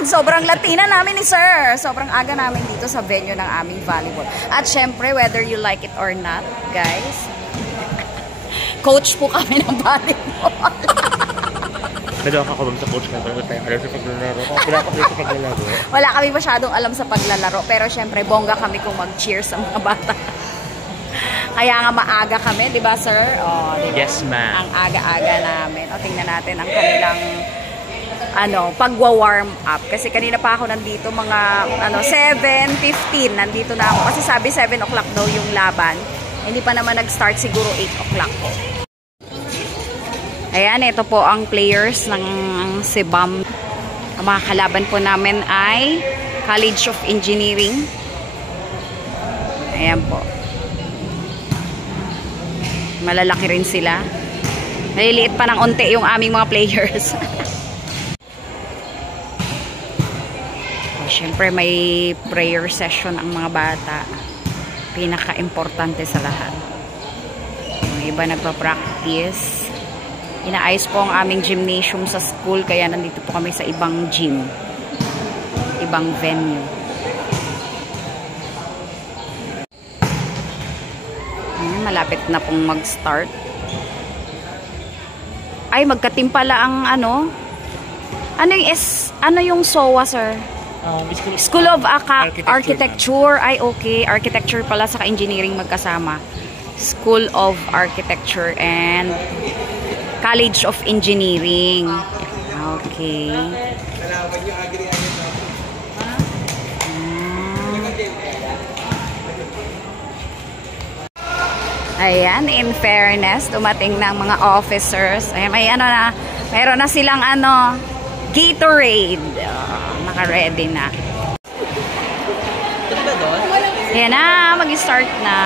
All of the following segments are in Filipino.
Ayan! Sobrang Latina namin ni Sir. Sobrang aga namin dito sa venue ng aming volleyball. At syempre, whether you like it or not, guys, coach po kami ng volleyball. Naloka ko sa coach na pero tayo alam sa paglalaro. Wala kami sa paglalaro. Wala kami masyadong alam sa paglalaro. Pero syempre, bongga kami kung mag-cheer sa mga bata. Kaya nga maaga kami, di ba, Sir? O, diba? Yes, ma'am. Ang aga-aga namin. O, tingnan natin ang kanilang pagwa-warm up. Kasi kanina pa ako nandito, mga 7:15. Nandito na ako. Kasi sabi 7 o'clock daw yung laban. Hindi pa naman nag-start, siguro 8 o'clock po. Ayan, ito po ang players ng Sebam. Ang mga kalaban po namin ay College of Engineering. Ayan po. Malalaki rin sila. Maliliit pa ng onte yung aming mga players. Siyempre may prayer session ang mga bata. Pinaka-importante sa lahat. Yung iba nagpa-practice. Inaayos po ang aming gymnasium sa school, kaya nandito po kami sa ibang gym. Ibang venue. Malapit na pong mag-start. Ay, magka-team pala ang ano yung SOA, sir? School of Architecture. Ay, okay. Architecture pala sa engineering magkasama. School of Architecture and College of Engineering. Okay. Ayan, in fairness, dumating ng mga officers. Ayan, may mayroon na silang Gatorade. Naka-ready na. Ayan na, mag-start na.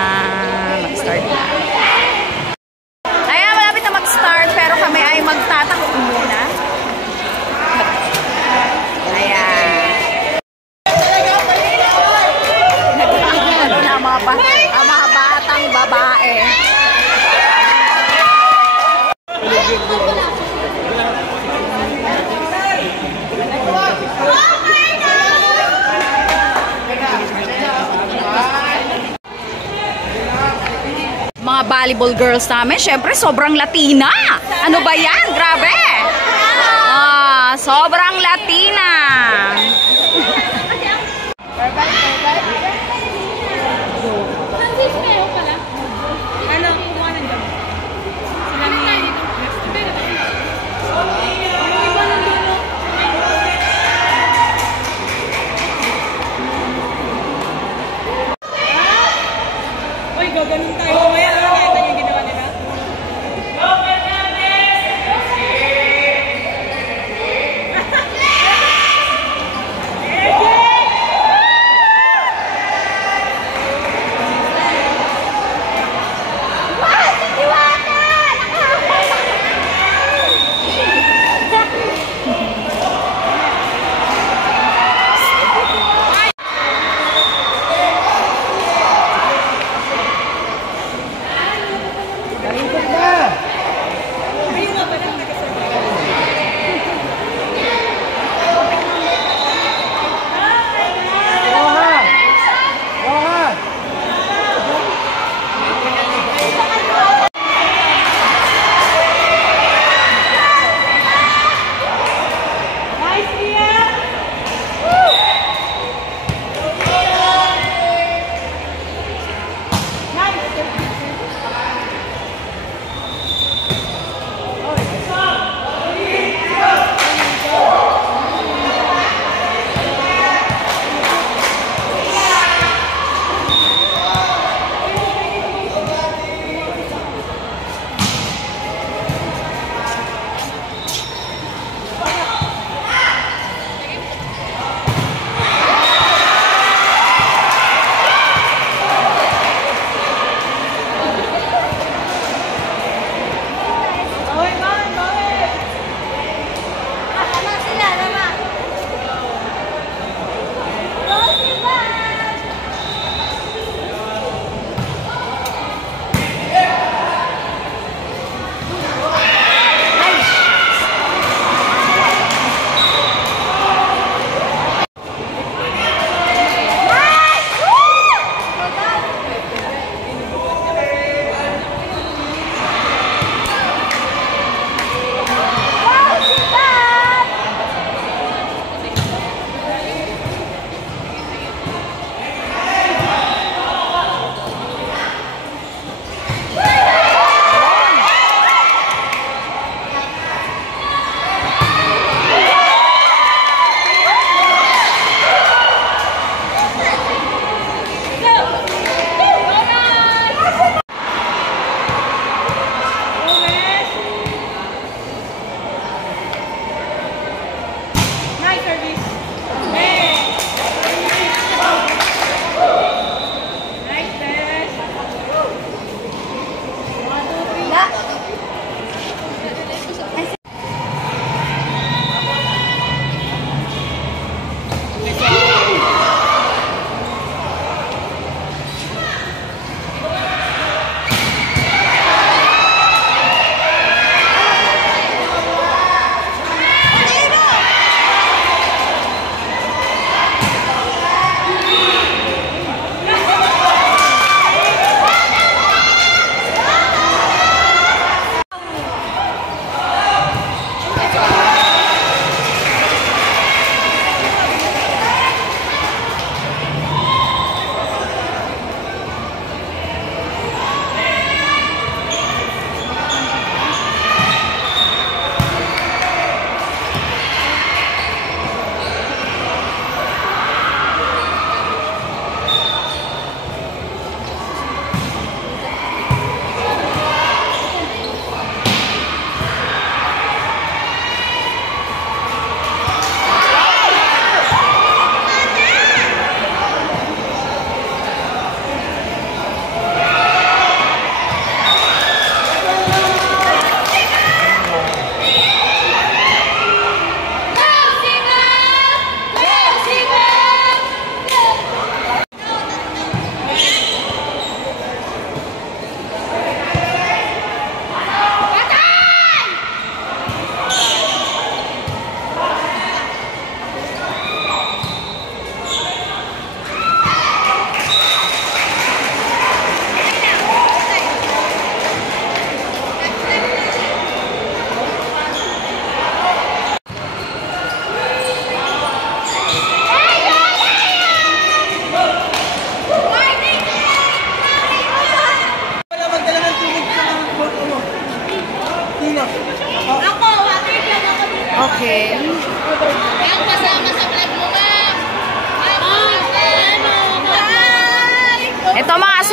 Ayan, malapit na mag-start, pero kami ay magtatakot muna. Ayan. Nagkakaroon na mga batang babae. Mga volleyball girls namin, syempre sobrang Latina. Ano ba yan? Grabe! Sobrang Latina. Ganun tayo mamaya. Nakita niyo yung ginawa nila?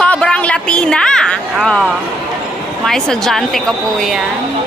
sobrang Latina. Oh. Mga estudyante ko po yan.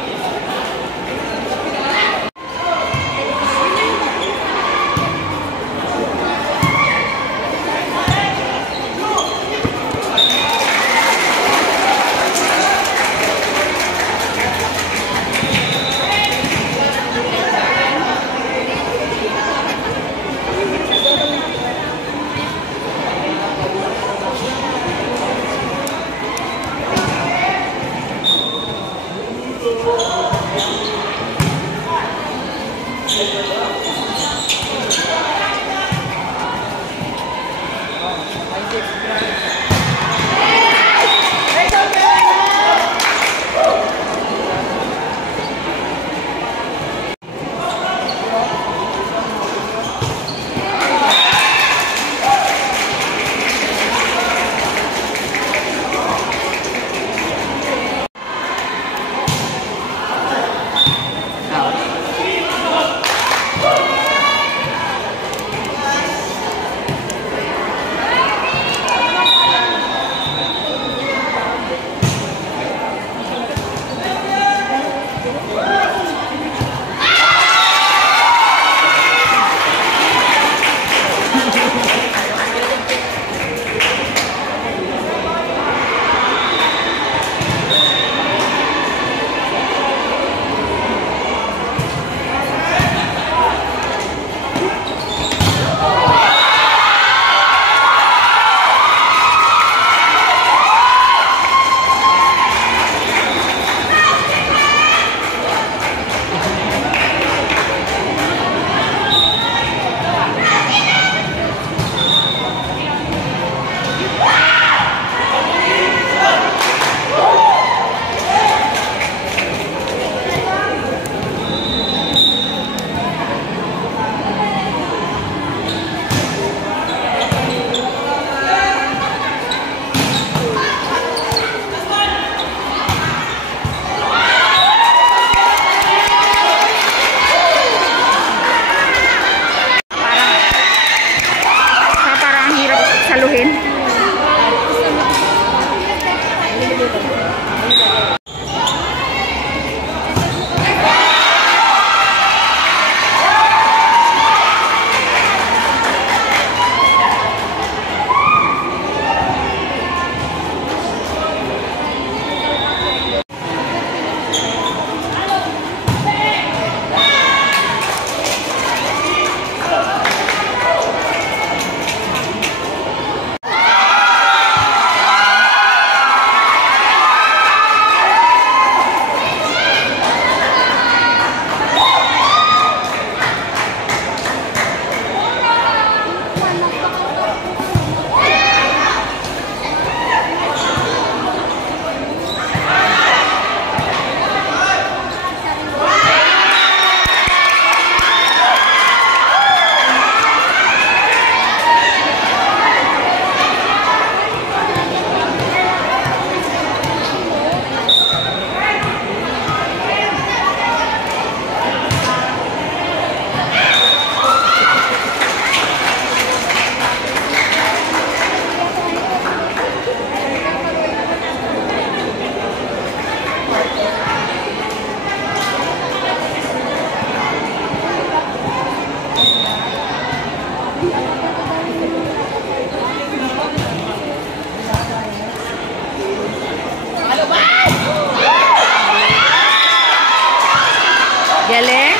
Galing.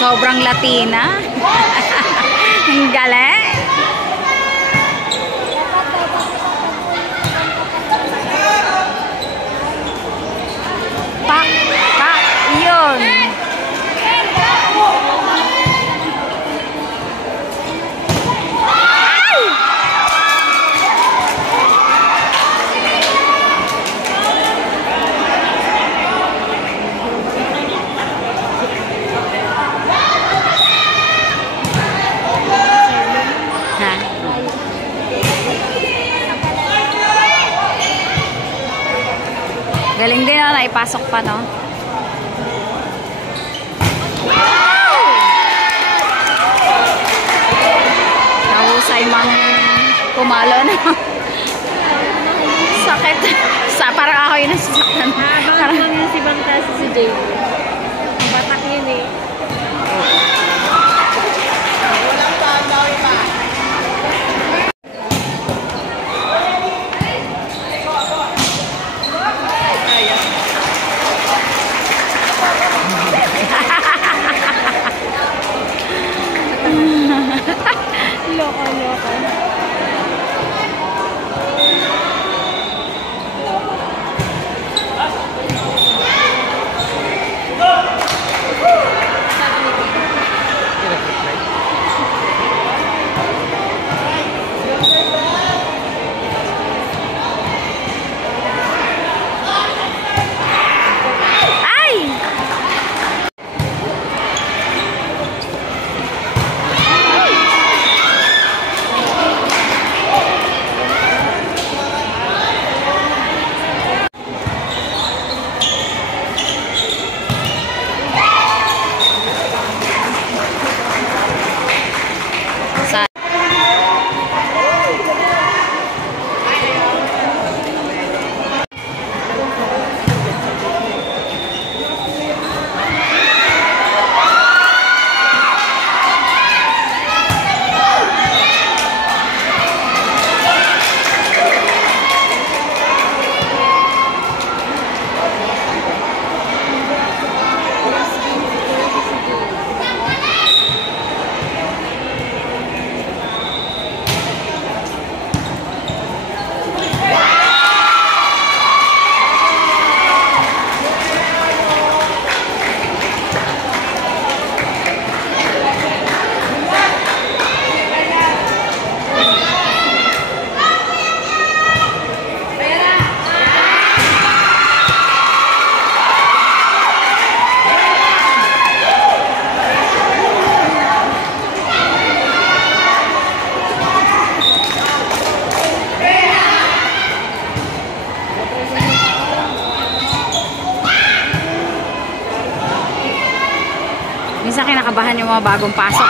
Sobrang Latina. Ang galing. Pak, pak, yun. Galing din na naipasok pa, no? Wow! pumalo na. Sakit. Parang ako yung nasasaktan. Habang lang yung si Bantas si Jay. Batak yun eh. Loko. Minsan kinakabahan yung mga bagong pasok.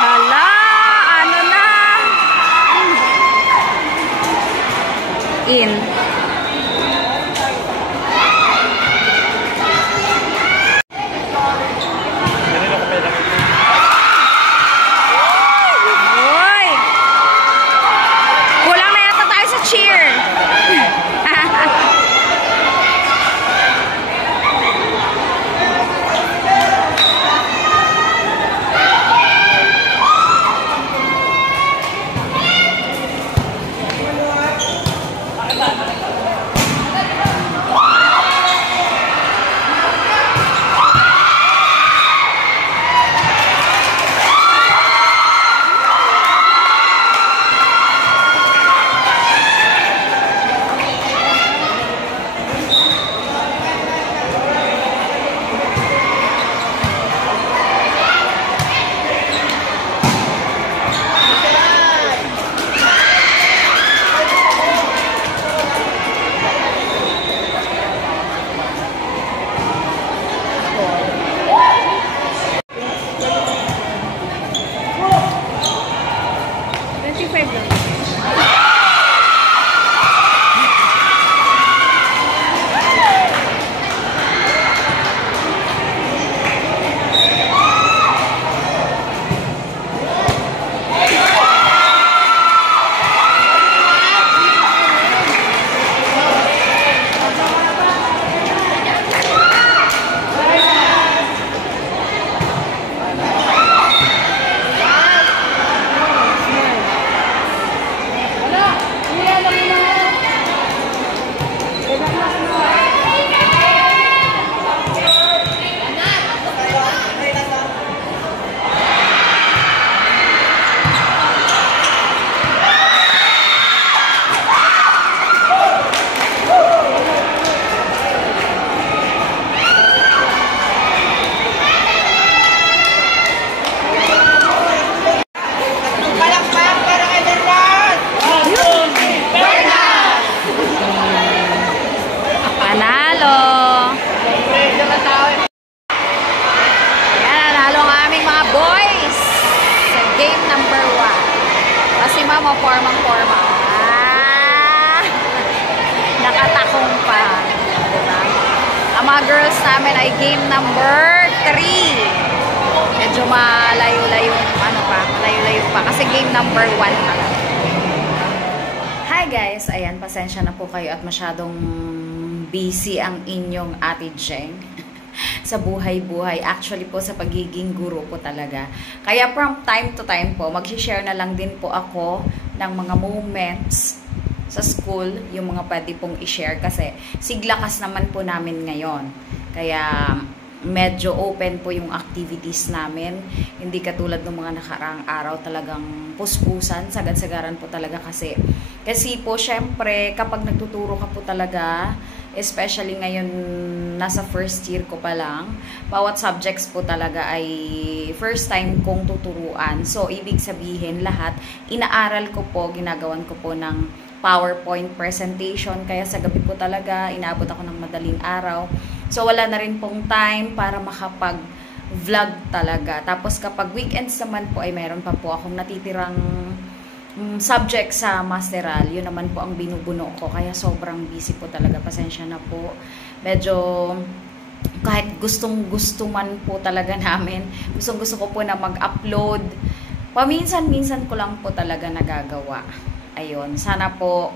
Hala! Ano na? In. Uy! Kulang na yata tayo sa cheer. pormang-porma. Nakatakong pa. Diba? Ang mga girls namin ay game number 3. Medyo malayo-layo pa. Kasi game number 1 pa lang. Hi guys! Ayan, pasensya na po kayo at masyadong busy ang inyong Ate Jeng. Sa buhay-buhay. Actually po, sa pagiging guro po talaga. Kaya from time to time po, mag-share na lang din po ako ng mga moments sa school, yung mga pwede pong i-share kasi siglakas naman po namin ngayon. Kaya medyo open po yung activities namin. Hindi katulad ng mga nakaraang araw talagang puspusan, sagad-sagaran po talaga kasi po syempre kapag nagtuturo ka po talaga, especially ngayon nasa first year ko pa lang, bawat subjects po talaga ay first time kong tuturuan. So ibig sabihin lahat inaaral ko po, ginagawan ko po ng PowerPoint presentation, kaya sa gabi po talaga inaabot ako ng madaling araw. So wala na rin pong time para makapag-vlog talaga. Tapos kapag weekends naman po ay mayroon pa po akong natitirang subject sa masteral. Yun naman po ang binubuno ko. Kaya sobrang busy po talaga. Pasensya na po. Medyo kahit gustong-gusto man po talaga namin. Gustong-gusto ko po na mag-upload. Paminsan-minsan ko lang po talaga nagagawa. Ayun. Sana po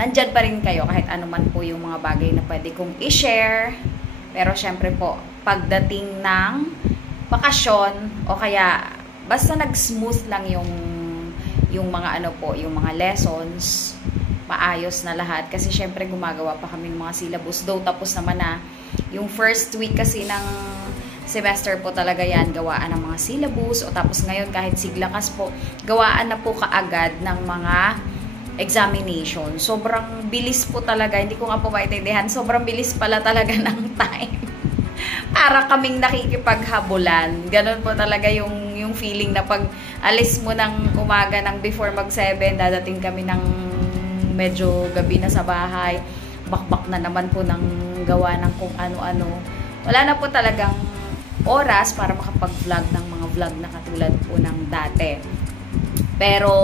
nandyan pa rin kayo kahit ano man po yung mga bagay na pwede kong i-share. Pero syempre po, pagdating ng bakasyon o kaya basta nag-smooth lang yung mga ano po, yung mga lessons, maayos na lahat. Kasi syempre gumagawa pa kami ng mga syllabus. Though tapos naman na. Yung first week kasi ng semester po talaga yan, gawaan ng mga syllabus. O tapos ngayon kahit siglakas po, gawaan na po kaagad ng mga examination. Sobrang bilis po talaga. Hindi ko nga po maintindihan. Sobrang bilis pala talaga ng time. Para kaming nakikipaghabulan. Ganun po talaga yung feeling na pag alis mo ng umaga ng before mag-7, dadating kami ng medyo gabi na sa bahay. Bakbak na naman po ng gawa ng kung ano-ano. Wala na po talagang oras para makapag-vlog ng mga vlog na katulad po ng dati. Pero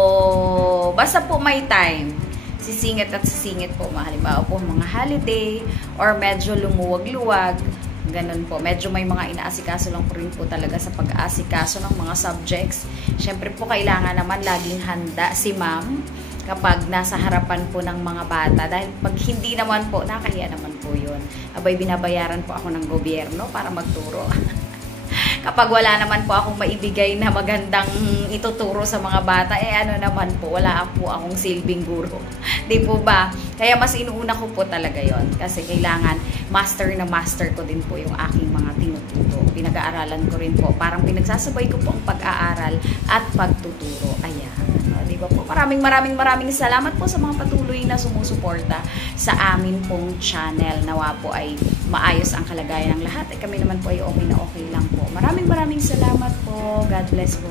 basta po may time, sisingit at sisingit po. Halimbawa po mga holiday or medyo lumuwag-luwag. Ganun po. Medyo may mga inaasikaso lang po rin po talaga sa pag-aasikaso ng mga subjects. Siyempre po, kailangan naman laging handa si ma'am kapag nasa harapan po ng mga bata. Dahil pag hindi naman po, nakahiya naman po yun. Abay, binabayaran po ako ng gobyerno para magturo. Kapag wala naman po akong maibigay na magandang ituturo sa mga bata, ano naman po, wala po akong silbing guro. Di po ba? Kaya mas inuuna ko po talaga yon kasi kailangan master na master ko din po yung aking mga tinuturo. Pinag-aaralan ko rin po. Parang pinagsasabay ko po ang pag-aaral at pagtuturo. Ayan. Di ba po? Maraming salamat po sa mga patuloy na sumusuporta sa amin pong channel. Nawa po ay maayos ang kalagayan ng lahat. Kami naman po ay okay na okay lang po. Maraming salamat po. God bless po.